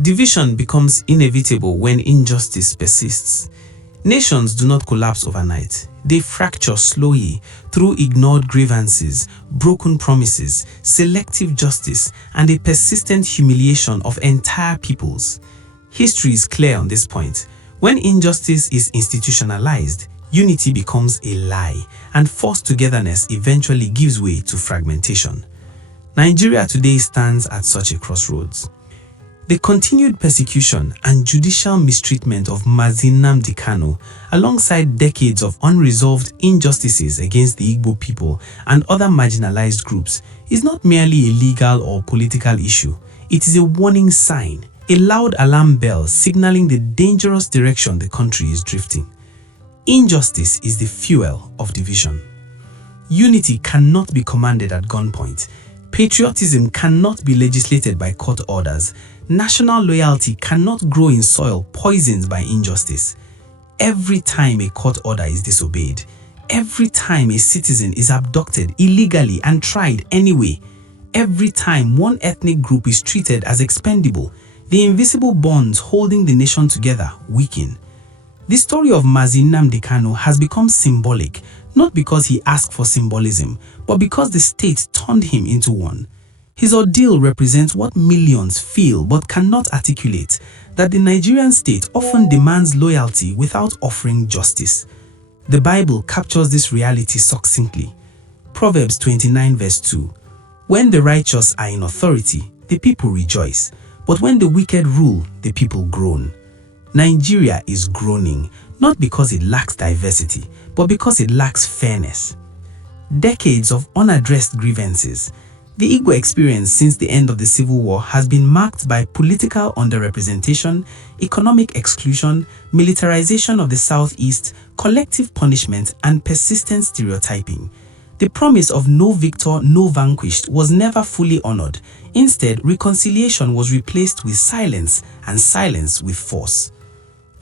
Division becomes inevitable when injustice persists. Nations do not collapse overnight. They fracture slowly through ignored grievances, broken promises, selective justice, and a persistent humiliation of entire peoples. History is clear on this point. When injustice is institutionalized, unity becomes a lie, and forced togetherness eventually gives way to fragmentation. Nigeria today stands at such a crossroads. The continued persecution and judicial mistreatment of Mazi Nnamdi Kanu, alongside decades of unresolved injustices against the Igbo people and other marginalized groups, is not merely a legal or political issue. It is a warning sign, a loud alarm bell signaling the dangerous direction the country is drifting. Injustice is the fuel of division. Unity cannot be commanded at gunpoint. Patriotism cannot be legislated by court orders. National loyalty cannot grow in soil poisoned by injustice. Every time a court order is disobeyed, every time a citizen is abducted illegally and tried anyway, every time one ethnic group is treated as expendable, the invisible bonds holding the nation together weaken. The story of Mazi Nnamdi Kanu has become symbolic, not because he asked for symbolism, but because the state turned him into one. His ordeal represents what millions feel but cannot articulate, that the Nigerian state often demands loyalty without offering justice. The Bible captures this reality succinctly. Proverbs 29 verse 2. When the righteous are in authority, the people rejoice, but when the wicked rule, the people groan. Nigeria is groaning, not because it lacks diversity, but because it lacks fairness. Decades of unaddressed grievances. The Igbo experience since the end of the Civil War has been marked by political underrepresentation, economic exclusion, militarization of the Southeast, collective punishment, and persistent stereotyping. The promise of no victor, no vanquished was never fully honored. Instead, reconciliation was replaced with silence and silence with force.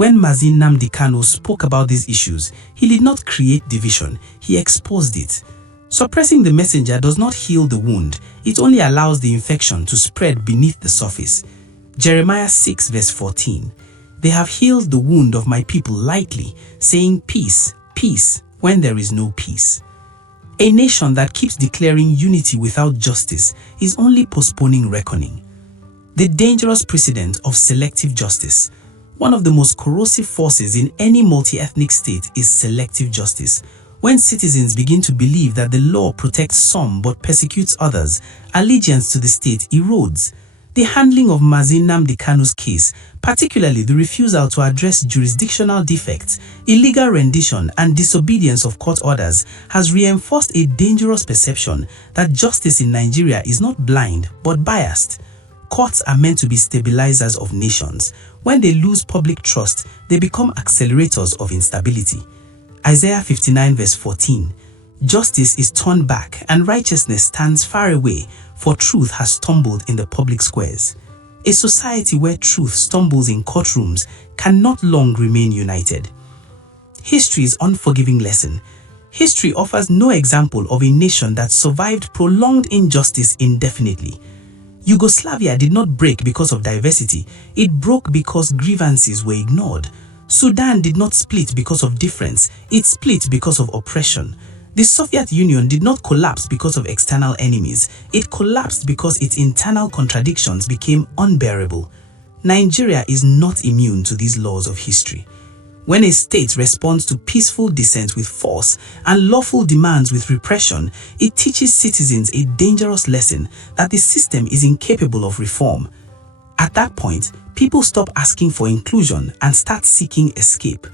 When Mazi Nnamdi Kanu spoke about these issues, he did not create division, he exposed it. Suppressing the messenger does not heal the wound, it only allows the infection to spread beneath the surface. Jeremiah 6 verse 14. They have healed the wound of my people lightly, saying peace, peace, when there is no peace. A nation that keeps declaring unity without justice is only postponing reckoning. The dangerous precedent of selective justice. One of the most corrosive forces in any multi-ethnic state is selective justice. When citizens begin to believe that the law protects some but persecutes others, allegiance to the state erodes. The handling of Mazi Nnamdi Kanu's case, particularly the refusal to address jurisdictional defects, illegal rendition, and disobedience of court orders, has reinforced a dangerous perception that justice in Nigeria is not blind but biased. Courts are meant to be stabilizers of nations. When they lose public trust, they become accelerators of instability. Isaiah 59 verse 14. Justice is turned back and righteousness stands far away, for truth has stumbled in the public squares. A society where truth stumbles in courtrooms cannot long remain united. History's unforgiving lesson. History offers no example of a nation that survived prolonged injustice indefinitely. Yugoslavia did not break because of diversity, it broke because grievances were ignored. Sudan did not split because of difference, it split because of oppression. The Soviet Union did not collapse because of external enemies, it collapsed because its internal contradictions became unbearable. Nigeria is not immune to these laws of history. When a state responds to peaceful dissent with force and lawful demands with repression, it teaches citizens a dangerous lesson that the system is incapable of reform. At that point, people stop asking for inclusion and start seeking escape.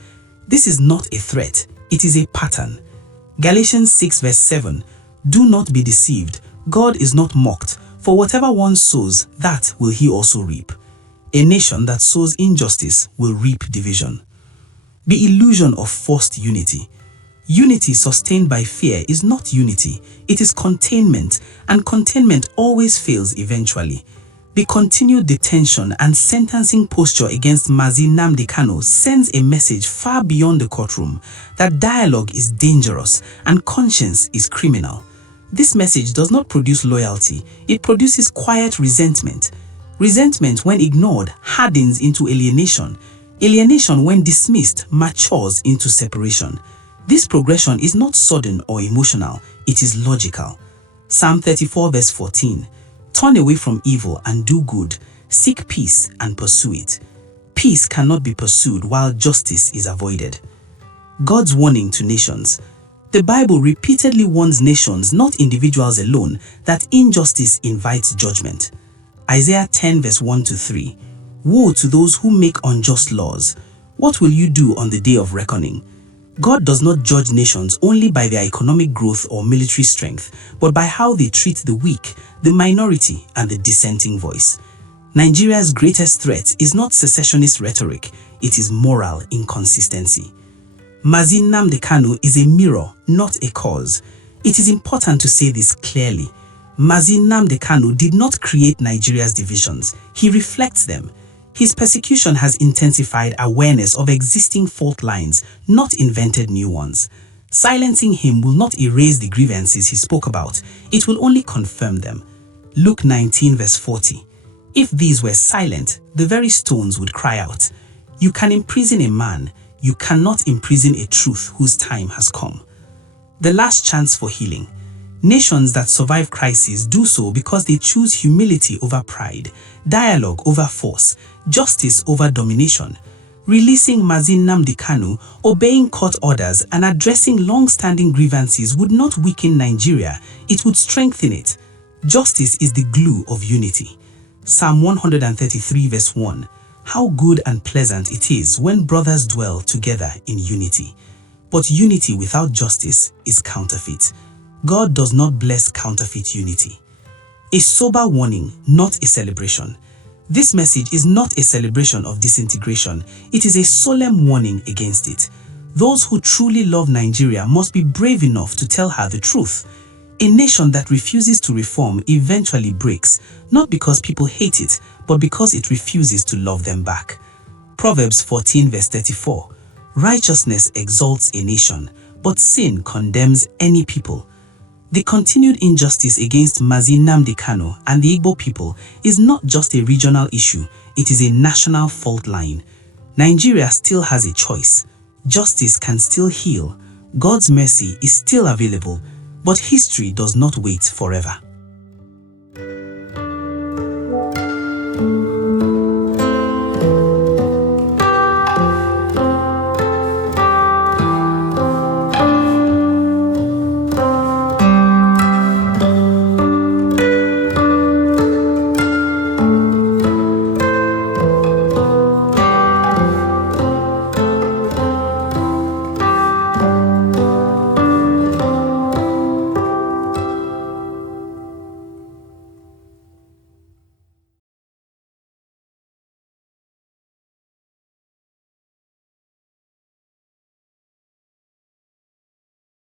This is not a threat, it is a pattern. Galatians 6 verse 7. Do not be deceived, God is not mocked, for whatever one sows, that will he also reap. A nation that sows injustice will reap division. The illusion of forced unity. Unity sustained by fear is not unity, it is containment, and containment always fails eventually. The continued detention and sentencing posture against Mazi Nnamdi Kanu sends a message far beyond the courtroom that dialogue is dangerous and conscience is criminal. This message does not produce loyalty, it produces quiet resentment. Resentment, when ignored, hardens into alienation. Alienation, when dismissed, matures into separation. This progression is not sudden or emotional, it is logical. Psalm 34 verse 14. Turn away from evil and do good. Seek peace and pursue it. Peace cannot be pursued while justice is avoided. God's warning to nations. The Bible repeatedly warns nations, not individuals alone, that injustice invites judgment. Isaiah 10 verse 1 to 3. Woe to those who make unjust laws. What will you do on the day of reckoning? God does not judge nations only by their economic growth or military strength, but by how they treat the weak, the minority, and the dissenting voice. Nigeria's greatest threat is not secessionist rhetoric, it is moral inconsistency. Mazi Nnamdi Kanu is a mirror, not a cause. It is important to say this clearly. Mazi Nnamdi Kanu did not create Nigeria's divisions, he reflects them. His persecution has intensified awareness of existing fault lines, not invented new ones. Silencing him will not erase the grievances he spoke about, it will only confirm them. Luke 19 verse 40. If these were silent, the very stones would cry out. You can imprison a man, you cannot imprison a truth whose time has come. The last chance for healing. Nations that survive crises do so because they choose humility over pride, dialogue over force, justice over domination. Releasing Mazi Nnamdi Kanu, obeying court orders, and addressing long-standing grievances would not weaken Nigeria, it would strengthen it. Justice is the glue of unity. Psalm 133 verse 1. How good and pleasant it is when brothers dwell together in unity. But unity without justice is counterfeit. God does not bless counterfeit unity. A sober warning, not a celebration. This message is not a celebration of disintegration, it is a solemn warning against it. Those who truly love Nigeria must be brave enough to tell her the truth. A nation that refuses to reform eventually breaks, not because people hate it, but because it refuses to love them back. Proverbs 14 verse 34. Righteousness exalts a nation, but sin condemns any people. The continued injustice against Mazi Nnamdi Kanu and the Igbo people is not just a regional issue, it is a national fault line. Nigeria still has a choice. Justice can still heal. God's mercy is still available, but history does not wait forever.